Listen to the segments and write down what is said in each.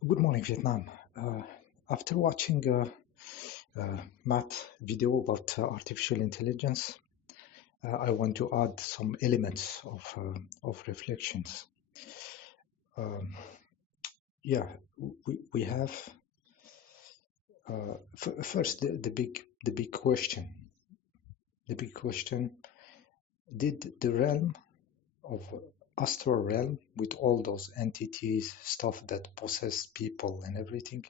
Good morning, Vietnam. After watching a math video about artificial intelligence, I want to add some elements of reflections. Um, yeah, we have first the big question. The big question: did the realm of astral realm, with all those entities, stuff that possess people and everything,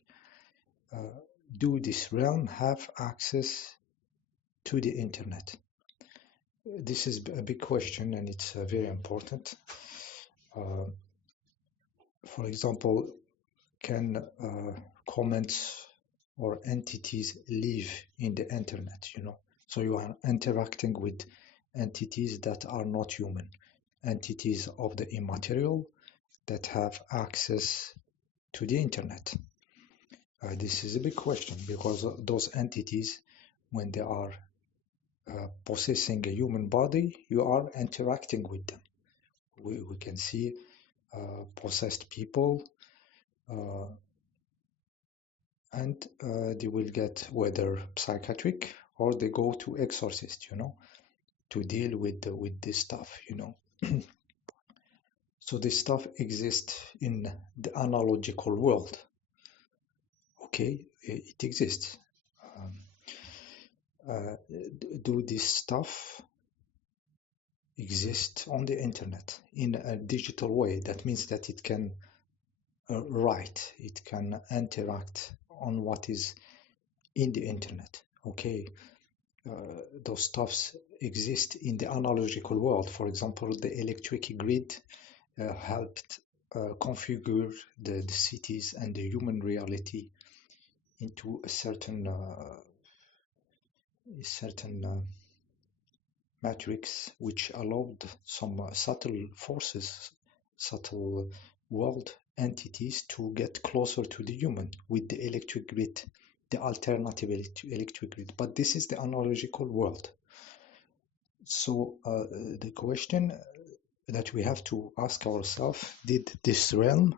do this realm have access to the internet? This is a big question, and it's very important. Uh, for example, can comments or entities live in the internet? So you are interacting with entities that are not human, entities of the immaterial that have access to the internet. This is a big question because those entities, when they are possessing a human body, you are interacting with them. We can see possessed people, and they will get whether psychiatric or they go to exorcist, to deal with this stuff, So this stuff exists in the analogical world. Okay, it exists. Do this stuff exist on the internet in a digital way? That means that it can write, it can interact on what is in the internet. Okay, those stuffs exist in the analogical world. For example, the electric grid helped configure the cities and the human reality into a certain matrix, which allowed some subtle forces, subtle world entities to get closer to the human with the electric grid, the alternative electric grid. But this is the analogical world. So the question that we have to ask ourselves, did this realm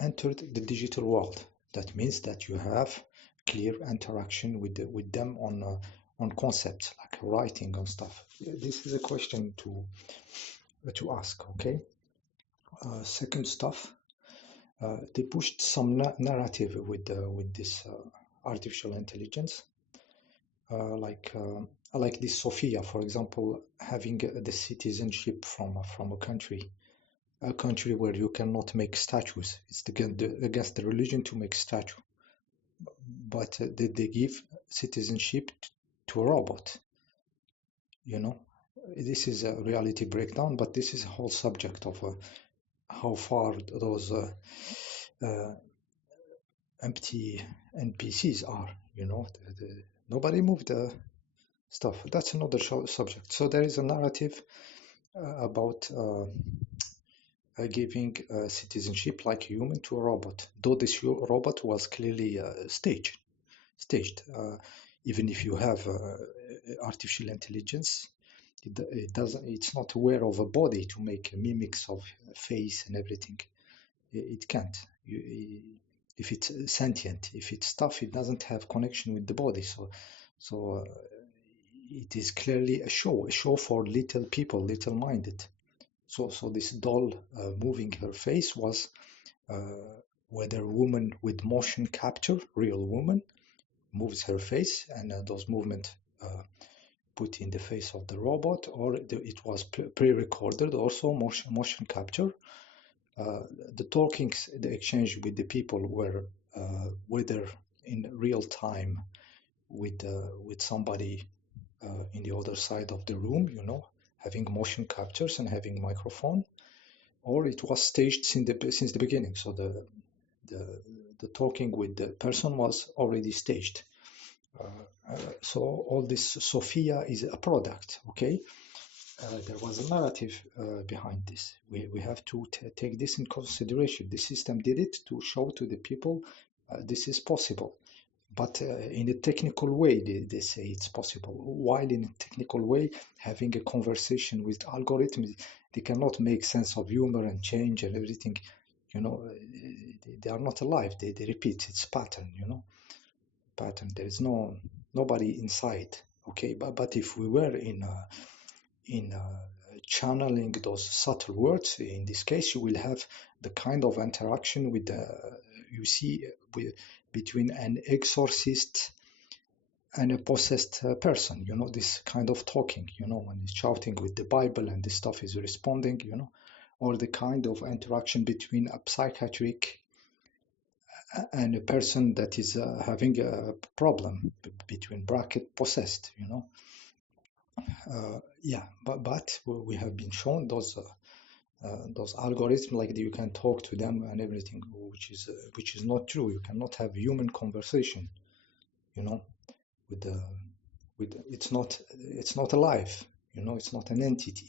enter the digital world? That means that you have clear interaction with them on concepts like writing and stuff. This is a question to ask. Okay. Second stuff, they pushed some narrative with this artificial intelligence, like this Sophia, for example, having the citizenship from a country where you cannot make statues. It's against the religion to make statue, but they give citizenship to a robot. This is a reality breakdown, but this is a whole subject of how far those empty NPCs are. Nobody moved the stuff. That's another subject. So there is a narrative about giving citizenship like a human to a robot, though this robot was clearly staged. Even if you have artificial intelligence, it's not aware of a body to make mimics of face and everything. It can't. If it's sentient, if it's stuff, it doesn't have connection with the body. So it is clearly a show for little people, little-minded. So this doll moving her face was whether a woman with motion capture, real woman, moves her face, and those movements put in the face of the robot, or it was pre-recorded, also motion capture. The talkings, the exchange with the people were whether in real time with somebody in the other side of the room, having motion captures and having microphone, or it was staged since the beginning. So the talking with the person was already staged. So all this Sophia is a product. Okay. There was a narrative behind this. We have to take this in consideration. The system did it to show to the people this is possible. But in a technical way, they say it's possible. While in a technical way, having a conversation with algorithms, they cannot make sense of humor and change and everything. You know, they are not alive. They repeat. It's pattern. You know, pattern. There is nobody inside. Okay, but if we were in channeling those subtle words, in this case, you will have the kind of interaction with the you see with, between an exorcist and a possessed person. You know, this kind of talking. You know, when he's shouting with the Bible and this stuff is responding. You know, or the kind of interaction between a psychiatric and a person that is having a problem between bracket possessed. You know, yeah, but we have been shown those algorithms like you can talk to them and everything, which is not true. You cannot have human conversation, you know, with the with it's not alive, you know, it's not an entity.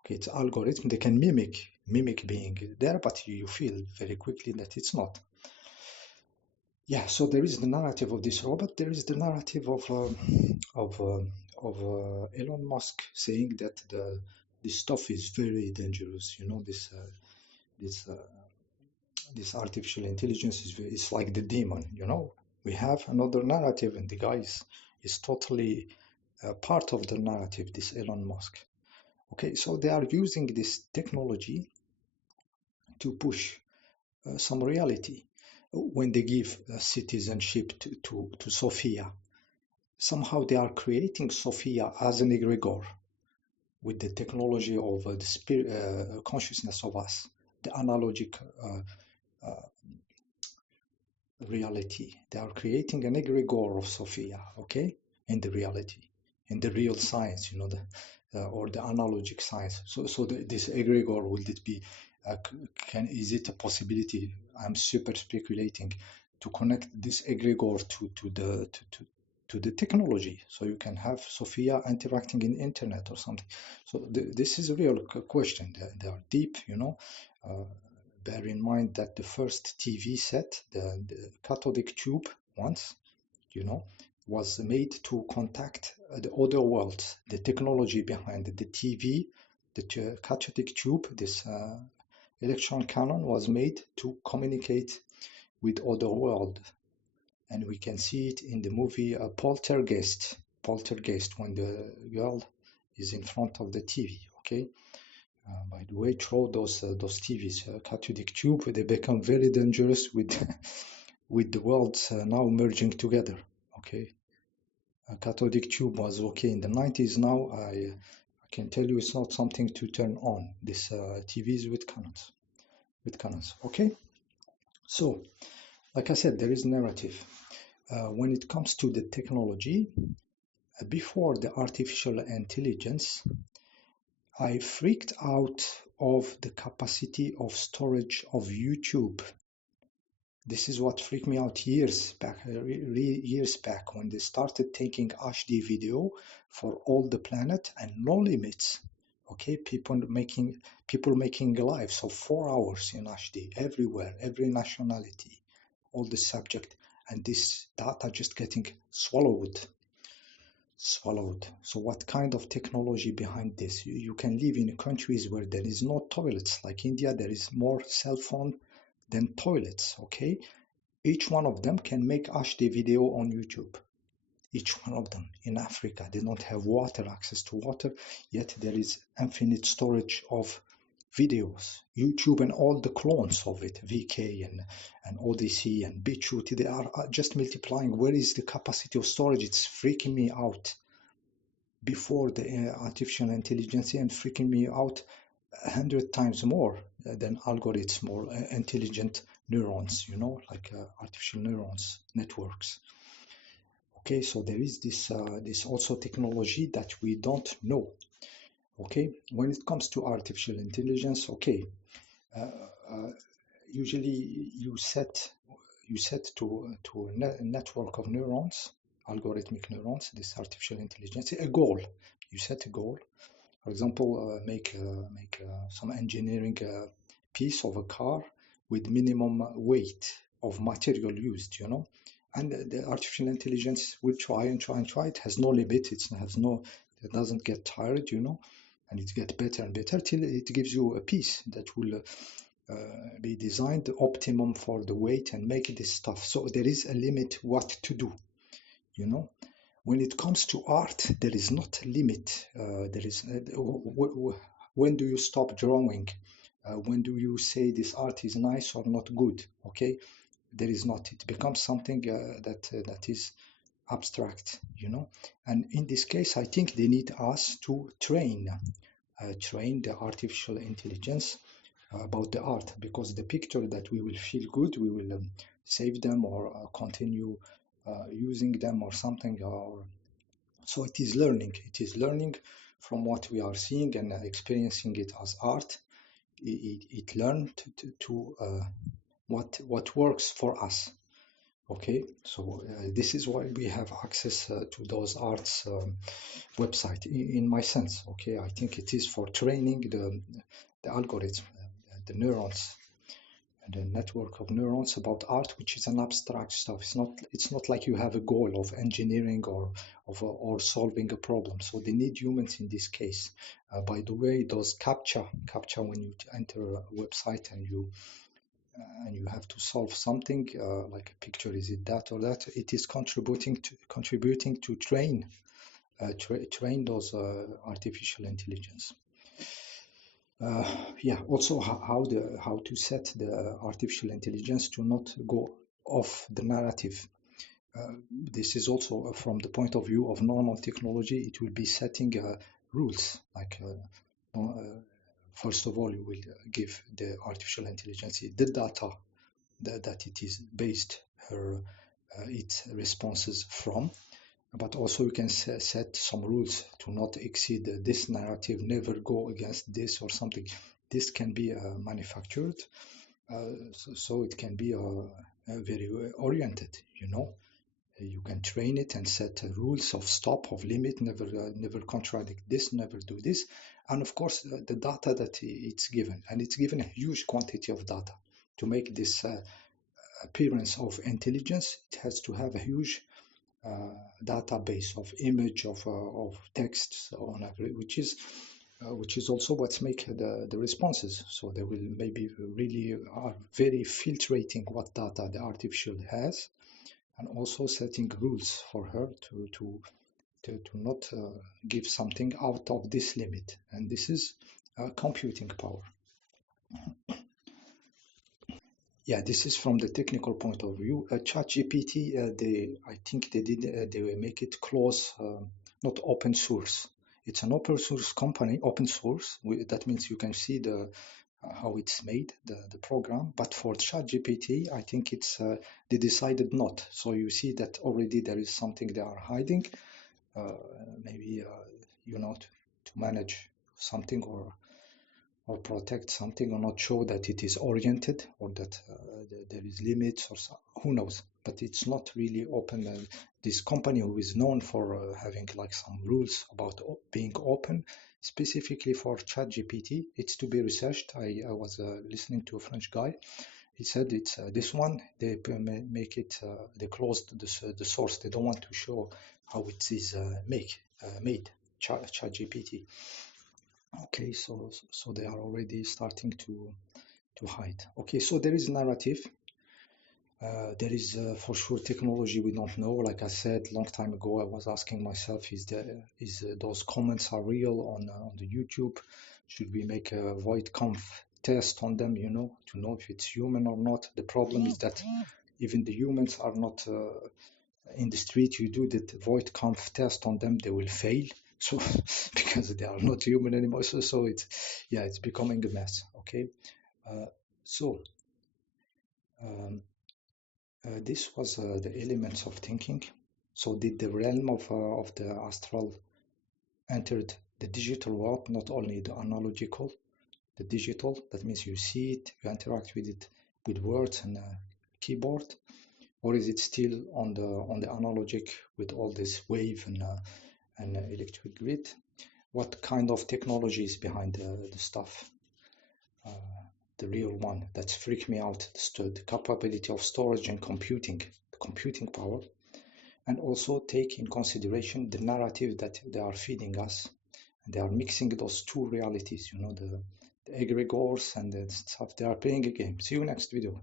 Okay, it's algorithm. They can mimic being there, but you feel very quickly that it's not. Yeah, so there is the narrative of this robot. There is the narrative of Elon Musk saying that this stuff is very dangerous. You know, this this artificial intelligence is like the demon. You know, we have another narrative, and the guy is totally part of the narrative. This Elon Musk. Okay, so they are using this technology to push some reality. When they give citizenship to Sophia, somehow they are creating Sophia as an egregor with the technology of the spirit, consciousness of us, the analogic reality. They are creating an egregor of Sophia, okay, in the reality, in the real science, you know, or the analogic science. So this egregor, will it be? Is it a possibility? I'm super speculating to connect this egregor to the technology, so you can have Sophia interacting in internet or something. So this is a real question. They are deep, you know. Bear in mind that the first TV set, the cathodic tube, once, you know, was made to contact the other world. The technology behind the TV, the cathodic tube, this electron cannon was made to communicate with other world, and we can see it in the movie Poltergeist. Poltergeist, when the girl is in front of the TV. Okay. By the way, throw those TVs, cathodic tube, they become very dangerous with with the worlds now merging together. Okay. Cathodic tube was okay in the 90s. Now I can tell you it's not something to turn on. This TVs with cannons. Okay. So, like I said, there is narrative. When it comes to the technology, before the artificial intelligence, I freaked out of the capacity of storage of YouTube. This is what freaked me out years back when they started taking HD video for all the planet and no limits. Okay, people making lives of 4 hours in HD everywhere, every nationality, all the subject, and this data just getting swallowed. So what kind of technology behind this? You can live in countries where there is no toilets. Like India, there is more cell phone than toilets. Okay, each one of them can make HD video on YouTube. Each one of them. In Africa, they don't have access to water, yet there is infinite storage of videos. YouTube and all the clones of it, VK and Odyssey and BitChute, they are just multiplying. Where is the capacity of storage? It's freaking me out. Before the artificial intelligence, and freaking me out 100 times more than algorithms, more intelligent neurons, you know, like artificial neurons networks. Okay, so there is this also technology that we don't know. Okay, when it comes to artificial intelligence, okay, usually you set to a network of neurons, algorithmic neurons, this artificial intelligence, a goal. You set a goal. For example, make some engineering piece of a car with minimum weight of material used, you know, and the artificial intelligence will try and try and try. It has no limit. It doesn't get tired, you know, and it gets better and better till it gives you a piece that will be designed optimum for the weight and make this stuff. So there is a limit what to do, you know. When it comes to art, there is not a limit. When do you stop drawing? When do you say this art is nice or not good? Okay, there is not. It becomes something that is abstract, you know. And in this case, I think they need us to train the artificial intelligence about the art, because the picture that we will feel good, we will save them or continue using them or something. Or so it is learning. It is learning from what we are seeing and experiencing it as art. It learned to what works for us. Okay, so this is why we have access to those arts website in my sense. Okay, I think it is for training the algorithm, the neurons, and the network of neurons about art, which is an abstract stuff. It's not like you have a goal of engineering or solving a problem. So they need humans in this case. By the way, those captcha when you enter a website and you have to solve something like a picture, is it that or that? It is contributing to train those artificial intelligence. Yeah, also how to set the artificial intelligence to not go off the narrative. This is also from the point of view of normal technology. It will be setting rules, like first of all, you will give the artificial intelligence the data that it is based its responses from, but also you can set some rules to not exceed this narrative, never go against this or something. This can be manufactured, so it can be very oriented, you know. You can train it and set rules of stop, of limit, never contradict this, never do this. And of course, the data that it's given, and it's given a huge quantity of data. To make this appearance of intelligence, it has to have a huge database of image, of texts, on which is also what's make the responses. So they will maybe really are very filtrating what data the artificial has, and also setting rules for her to not give something out of this limit. And this is computing power. Yeah, this is from the technical point of view. ChatGPT, I think they will make it close, not open source. It's an open source company, open source. That means you can see how it's made, the program. But for ChatGPT, I think it's they decided not. So you see that already there is something they are hiding. Maybe to manage something or protect something, or not show that it is oriented, or that there is limits, or who knows. But it's not really open. This company, who is known for having like some rules about being open, specifically for ChatGPT, it's to be researched. I was listening to a French guy. He said it's this one. They make it. They closed the source. They don't want to show how it is made. ChatGPT. Okay, so they are already starting to hide. Okay, so there is narrative. There is for sure technology we don't know. Like I said long time ago, I was asking myself, is those comments are real on the YouTube? Should we make a void conf test on them, to know if it's human or not? The problem is that even the humans are not in the street. You do the void conf test on them, they will fail. So because they are not human anymore. So it's becoming a mess. Okay, this was the elements of thinking. So did the realm of the astral entered the digital world, not only the analogical, the digital. That means you see it, you interact with it with words and a keyboard, or is it still on the analogic with all this wave and electric grid? What kind of technology is behind the stuff? The real one that's freaked me out, the capability of storage and computing, the computing power, and also take in consideration the narrative that they are feeding us. And they are mixing those two realities, the egregores and the stuff. They are playing a game. See you next video.